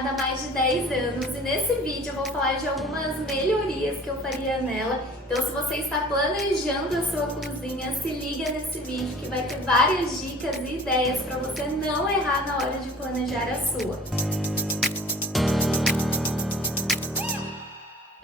planejada há mais de 10 anos e nesse vídeo eu vou falar de algumas melhorias que eu faria nela. Então se você está planejando a sua cozinha, se liga nesse vídeo que vai ter várias dicas e ideias para você não errar na hora de planejar a sua.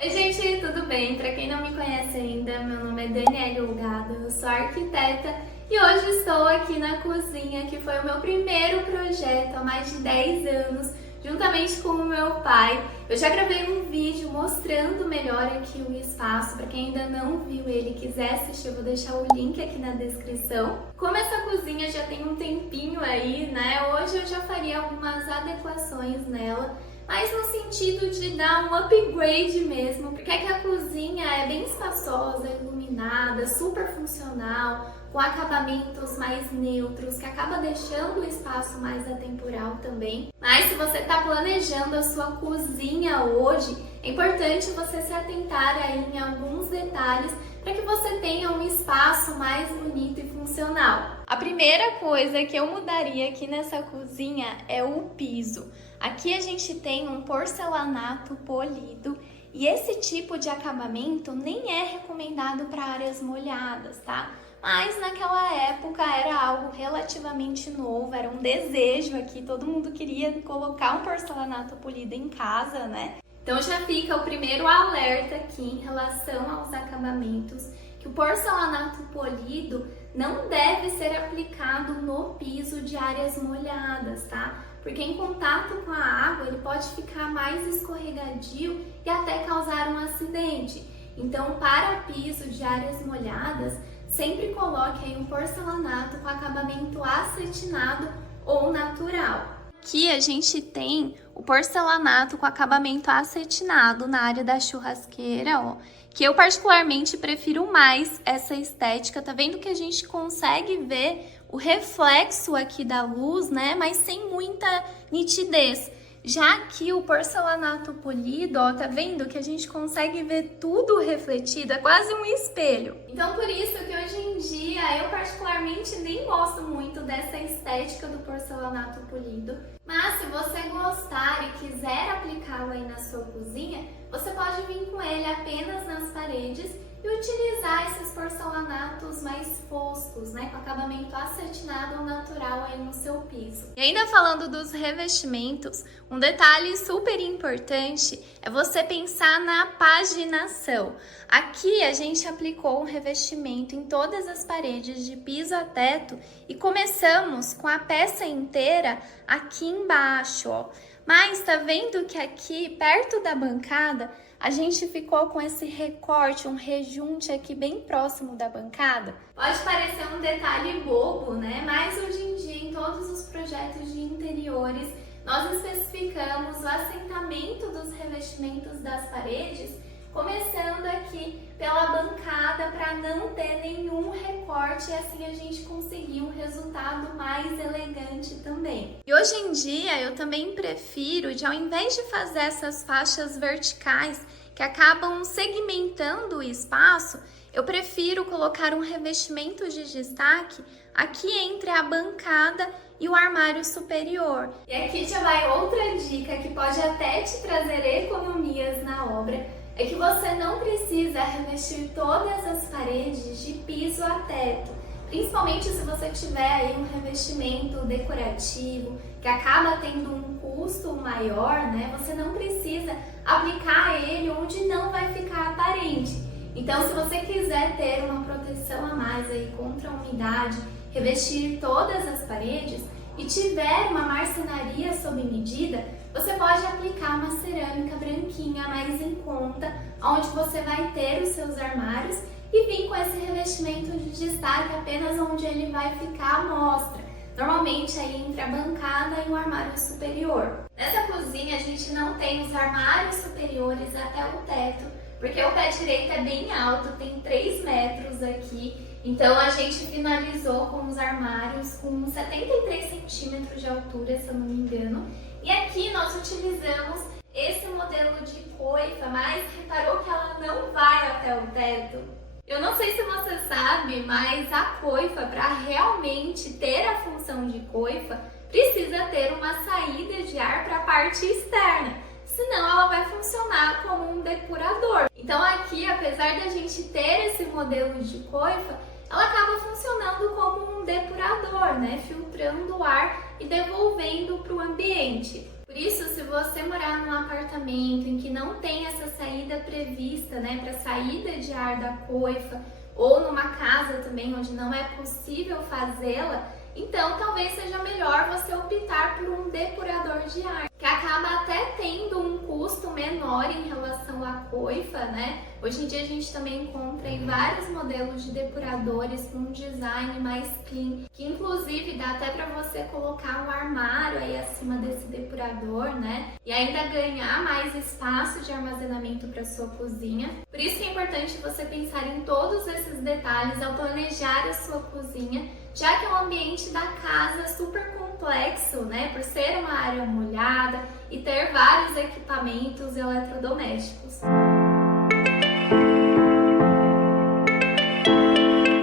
Oi gente, tudo bem? Para quem não me conhece ainda, meu nome é Daniele Olgado, eu sou arquiteta e hoje estou aqui na cozinha, que foi o meu primeiro projeto há mais de 10 anos, juntamente com o meu pai. Eu já gravei um vídeo mostrando melhor aqui o espaço, para quem ainda não viu ele e quiser assistir, eu vou deixar o link aqui na descrição. Como essa cozinha já tem um tempinho aí, né, hoje eu já faria algumas adequações nela, mas no sentido de dar um upgrade mesmo, porque aqui a cozinha é bem espaçosa, iluminada, super funcional, com acabamentos mais neutros, que acaba deixando o espaço mais atemporal também. Mas se você está planejando a sua cozinha hoje, é importante você se atentar aí em alguns detalhes para que você tenha um espaço mais bonito e funcional. A primeira coisa que eu mudaria aqui nessa cozinha é o piso. Aqui a gente tem um porcelanato polido e esse tipo de acabamento nem é recomendado para áreas molhadas, tá? Mas naquela época era algo relativamente novo, era um desejo aqui, todo mundo queria colocar um porcelanato polido em casa, né? Então já fica o primeiro alerta aqui em relação aos acabamentos, que o porcelanato polido não deve ser aplicado no piso de áreas molhadas, tá? Porque em contato com a água ele pode ficar mais escorregadio e até causar um acidente. Então, para piso de áreas molhadas, sempre coloque aí um porcelanato com acabamento acetinado ou natural. Aqui a gente tem o porcelanato com acabamento acetinado na área da churrasqueira, ó, que eu particularmente prefiro mais essa estética. Tá vendo que a gente consegue ver o reflexo aqui da luz, né, mas sem muita nitidez. Já aqui o porcelanato polido, ó, tá vendo que a gente consegue ver tudo refletido, é quase um espelho. Então por isso que hoje em dia eu particularmente nem gosto muito dessa estética do porcelanato polido. Mas se você gostar e quiser aplicá-lo aí na sua cozinha, você pode vir com ele apenas nas paredes e utilizar esses porcelanatos mais foscos, né, com acabamento acetinado ou natural aí no seu piso. E ainda falando dos revestimentos, um detalhe super importante é você pensar na paginação. Aqui a gente aplicou um revestimento em todas as paredes de piso a teto e começamos com a peça inteira aqui embaixo, ó. Mas tá vendo que aqui perto da bancada a gente ficou com esse recorte, um rejunte aqui bem próximo da bancada? Pode parecer um detalhe bobo, né? Mas hoje em dia, em todos os projetos de interiores, nós especificamos o assentamento dos revestimentos das paredes, começando aqui pela bancada para não ter nenhum recorte e assim a gente conseguir um resultado mais elegante também. E hoje em dia eu também prefiro, ao invés de fazer essas faixas verticais que acabam segmentando o espaço, eu prefiro colocar um revestimento de destaque aqui entre a bancada e o armário superior. E aqui já vai outra dica que pode até te trazer economias na obra. É que você não precisa revestir todas as paredes de piso a teto, principalmente se você tiver aí um revestimento decorativo que acaba tendo um custo maior, né? Você não precisa aplicar ele onde não vai ficar aparente. Então, se você quiser ter uma proteção a mais aí contra a umidade, revestir todas as paredes e tiver uma marcenaria sob medida, você pode aplicar uma cerâmica branquinha mais em conta, onde você vai ter os seus armários e vir com esse revestimento de destaque apenas onde ele vai ficar à mostra, normalmente aí entre a bancada e o armário superior. Nessa cozinha a gente não tem os armários superiores até o teto, porque o pé direito é bem alto, tem 3 metros aqui, então a gente finalizou com os armários com 73 centímetros de altura, se eu não me engano. E aqui nós utilizamos esse modelo de coifa, mas reparou que ela não vai até o teto? Eu não sei se você sabe, mas a coifa, para realmente ter a função de coifa, precisa ter uma saída de ar para a parte externa, senão ela vai funcionar como um depurador. Então aqui, apesar da gente ter esse modelo de coifa, ela acaba funcionando como um depurador, né? Filtrando o ar e devolvendo para o ambiente. Por isso, se você morar num apartamento em que não tem essa saída prevista, né, para saída de ar da coifa, ou numa casa também onde não é possível fazê-la, então talvez seja melhor você optar por um depurador de ar, que acaba até tendo um custo menor em relação à coifa, né? Hoje em dia a gente também encontra em vários modelos de depuradores com um design mais clean, que inclusive dá até para você colocar um armário aí acima desse depurador, né? E ainda ganhar mais espaço de armazenamento para sua cozinha. Por isso que é importante você pensar em todos esses detalhes ao planejar a sua cozinha, já que o ambiente da casa é super complexo, né? Por ser uma área molhada e ter vários equipamentos eletrodomésticos.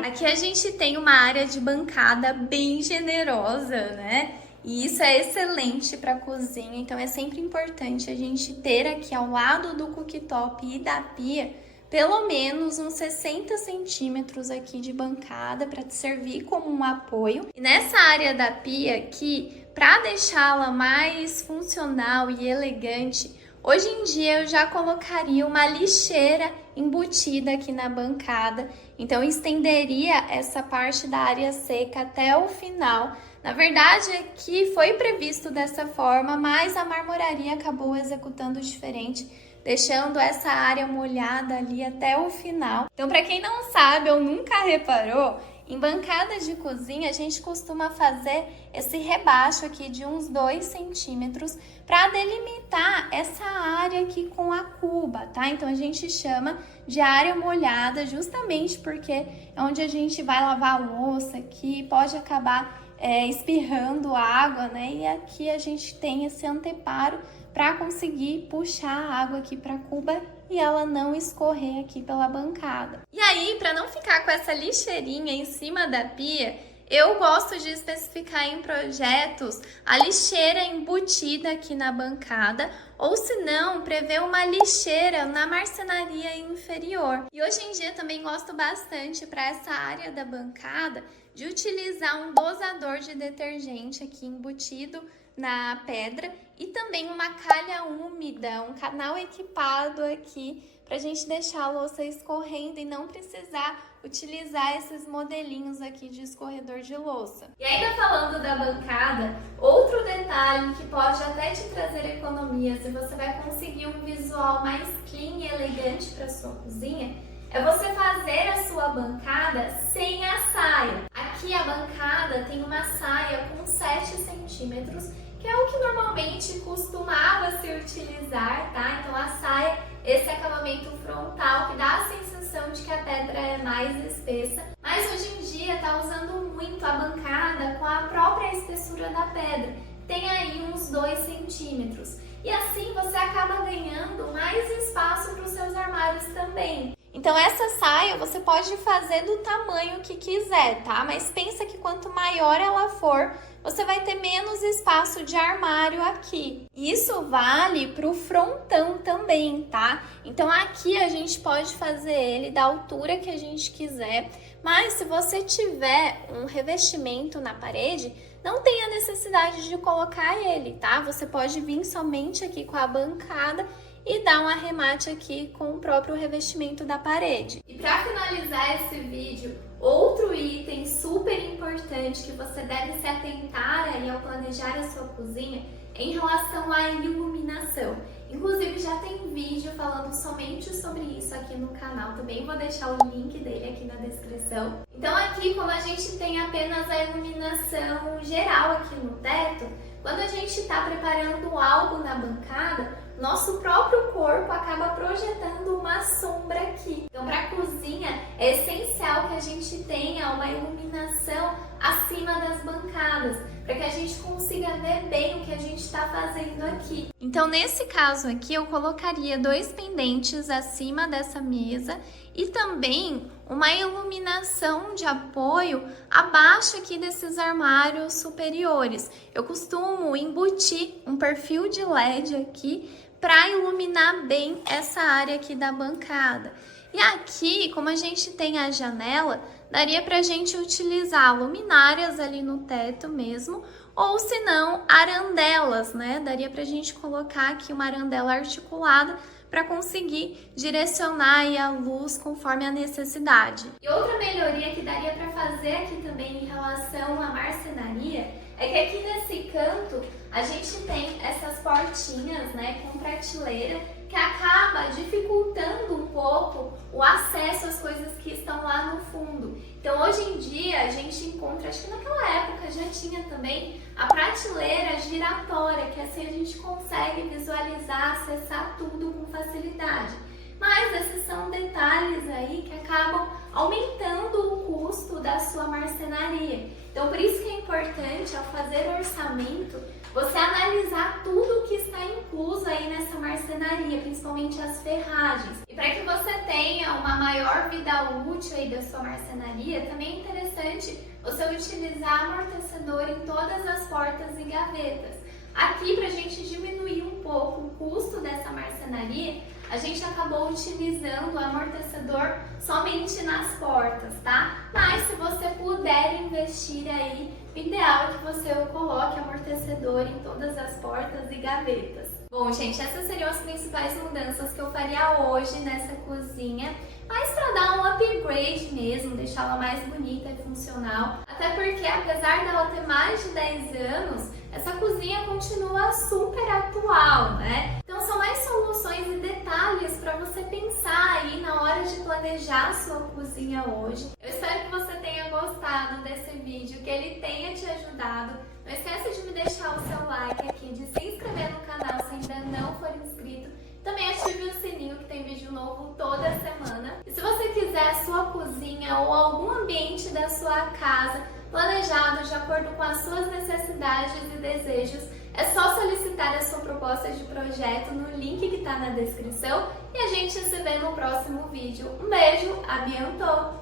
Aqui a gente tem uma área de bancada bem generosa, né? E isso é excelente para a cozinha, então é sempre importante a gente ter aqui ao lado do cooktop e da pia pelo menos uns 60 centímetros aqui de bancada para te servir como um apoio. E nessa área da pia aqui, para deixá-la mais funcional e elegante, hoje em dia eu já colocaria uma lixeira embutida aqui na bancada, então eu estenderia essa parte da área seca até o final. Na verdade, aqui foi previsto dessa forma, mas a marmoraria acabou executando diferente, deixando essa área molhada ali até o final. Então, para quem não sabe ou nunca reparou, em bancadas de cozinha a gente costuma fazer esse rebaixo aqui de uns 2 centímetros para delimitar essa área aqui com a cuba, tá? Então a gente chama de área molhada justamente porque é onde a gente vai lavar a louça aqui, pode acabar espirrando água, né? E aqui a gente tem esse anteparo para conseguir puxar a água aqui para a cuba e ela não escorrer aqui pela bancada. E aí, para não ficar com essa lixeirinha em cima da pia, eu gosto de especificar em projetos a lixeira embutida aqui na bancada, ou se não, prever uma lixeira na marcenaria inferior. E hoje em dia também gosto bastante para essa área da bancada de utilizar um dosador de detergente aqui embutido na pedra e também uma calha úmida, um canal equipado aqui para a gente deixar a louça escorrendo e não precisar utilizar esses modelinhos aqui de escorredor de louça. E ainda falando da bancada, outro detalhe que pode até te trazer economias e você vai conseguir um visual mais clean e elegante para sua cozinha, é você fazer a sua bancada sem a saia. Aqui a bancada tem uma saia com 7 centímetros, que é o que normalmente costumava se utilizar, tá? Então a saia, esse acabamento frontal que dá a sensação de que a pedra é mais espessa, mas hoje em dia tá usando muito a bancada com a própria espessura da pedra, tem aí uns 2 centímetros. E assim você acaba ganhando mais espaço para os seus armários também. Então essa saia você pode fazer do tamanho que quiser, tá? Mas pensa que quanto maior ela for, você vai ter menos espaço de armário aqui. Isso vale para o frontão também, tá? Então aqui a gente pode fazer ele da altura que a gente quiser, mas se você tiver um revestimento na parede, não tem a necessidade de colocar ele, tá? Você pode vir somente aqui com a bancada e dar um arremate aqui com o próprio revestimento da parede. E para finalizar esse vídeo, outro item super importante que você deve se atentar aí ao planejar a sua cozinha é em relação à iluminação. Inclusive já tem vídeo falando somente sobre isso aqui no canal, também vou deixar o link dele aqui na descrição. Então aqui, como a gente tem apenas a iluminação geral aqui no teto, quando a gente está preparando algo na bancada, nosso próprio corpo acaba projetando uma sombra aqui. Então, para a cozinha, é essencial que a gente tenha uma iluminação acima das bancadas, para que a gente consiga ver bem o que a gente está fazendo aqui. Então, nesse caso aqui, eu colocaria 2 pendentes acima dessa mesa e também uma iluminação de apoio abaixo aqui desses armários superiores. Eu costumo embutir um perfil de LED aqui para iluminar bem essa área aqui da bancada. E aqui, como a gente tem a janela, daria para a gente utilizar luminárias ali no teto mesmo, ou se não, arandelas, né? Daria para a gente colocar aqui uma arandela articulada para conseguir direcionar aí a luz conforme a necessidade. E outra melhoria que daria para fazer aqui também em relação à marcenaria é que aqui nesse canto a gente tem essas portinhas, né, com prateleira, que acaba dificultando um pouco o acesso às coisas que estão lá no fundo. Então, hoje em dia, a gente encontra, acho que naquela época já tinha também a prateleira giratória, que assim a gente consegue visualizar, acessar tudo com facilidade. Mas esses são detalhes aí que acabam aumentando o custo da sua marcenaria. Então, por isso que é importante, ao fazer o orçamento, você analisar tudo que está incluso aí nessa marcenaria, principalmente as ferragens. E para que você tenha uma maior vida útil aí da sua marcenaria, também é interessante você utilizar amortecedor em todas as portas e gavetas. Aqui, para a gente diminuir um pouco o custo dessa marcenaria, a gente acabou utilizando o amortecedor somente nas portas, tá? Mas se você puder investir aí, o ideal é que você coloque amortecedor em todas as portas e gavetas. Bom, gente, essas seriam as principais mudanças que eu faria hoje nessa cozinha, mas para dar um upgrade mesmo, deixá-la mais bonita e funcional. Até porque, apesar dela ter mais de 10 anos, essa cozinha continua super atual, né? Então são mais soluções e detalhes para você pensar aí na hora de planejar a sua cozinha hoje. Eu espero que você tenha gostado desse vídeo, que ele tenha te ajudado. Não esqueça de me deixar o seu like aqui, de se inscrever no canal se ainda não for inscrito. Também ative o sininho que tem vídeo novo toda semana. E se você quiser a sua cozinha ou algum ambiente da sua casa planejado de acordo com as suas necessidades e desejos, é só solicitar a sua proposta de projeto no link que está na descrição e a gente se vê no próximo vídeo. Um beijo, a bientôt!